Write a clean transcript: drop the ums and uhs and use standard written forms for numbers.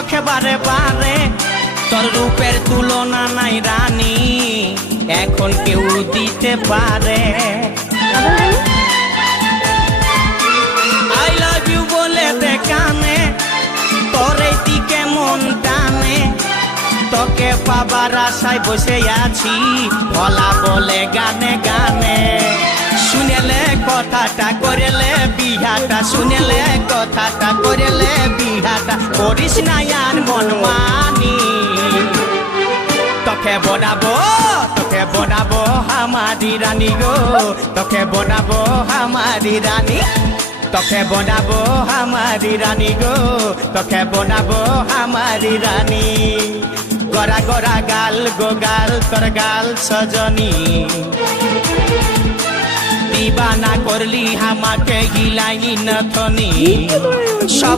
চোখে বারে বারে, তোর রূপের তুলনা নাই রানী, এখন কেউ দিতে পারে। আই লাভ ইউ বলে দে কানে, তোর এই দিকে মন টানে, তোকে পাবার আশায় বসে আছি, ভোলা বলে গানে গানে। শুনেলে কথাটা করেলে বিহাটা, শুনেলে কথাটা করেলে বিহাটা, করিস না আর মন মানি। তোকে বনাবো হামারি রানী গো, তোকে বনাবো হামারি রানী, তোকে বনাবো হামারি রানী গো, তোকে বনাবো হামারি রানী। গড়া গড়া গাল গো গাল, তোর গাল সজনী, দিবানা করলি আমাকে গিলাই নথনি।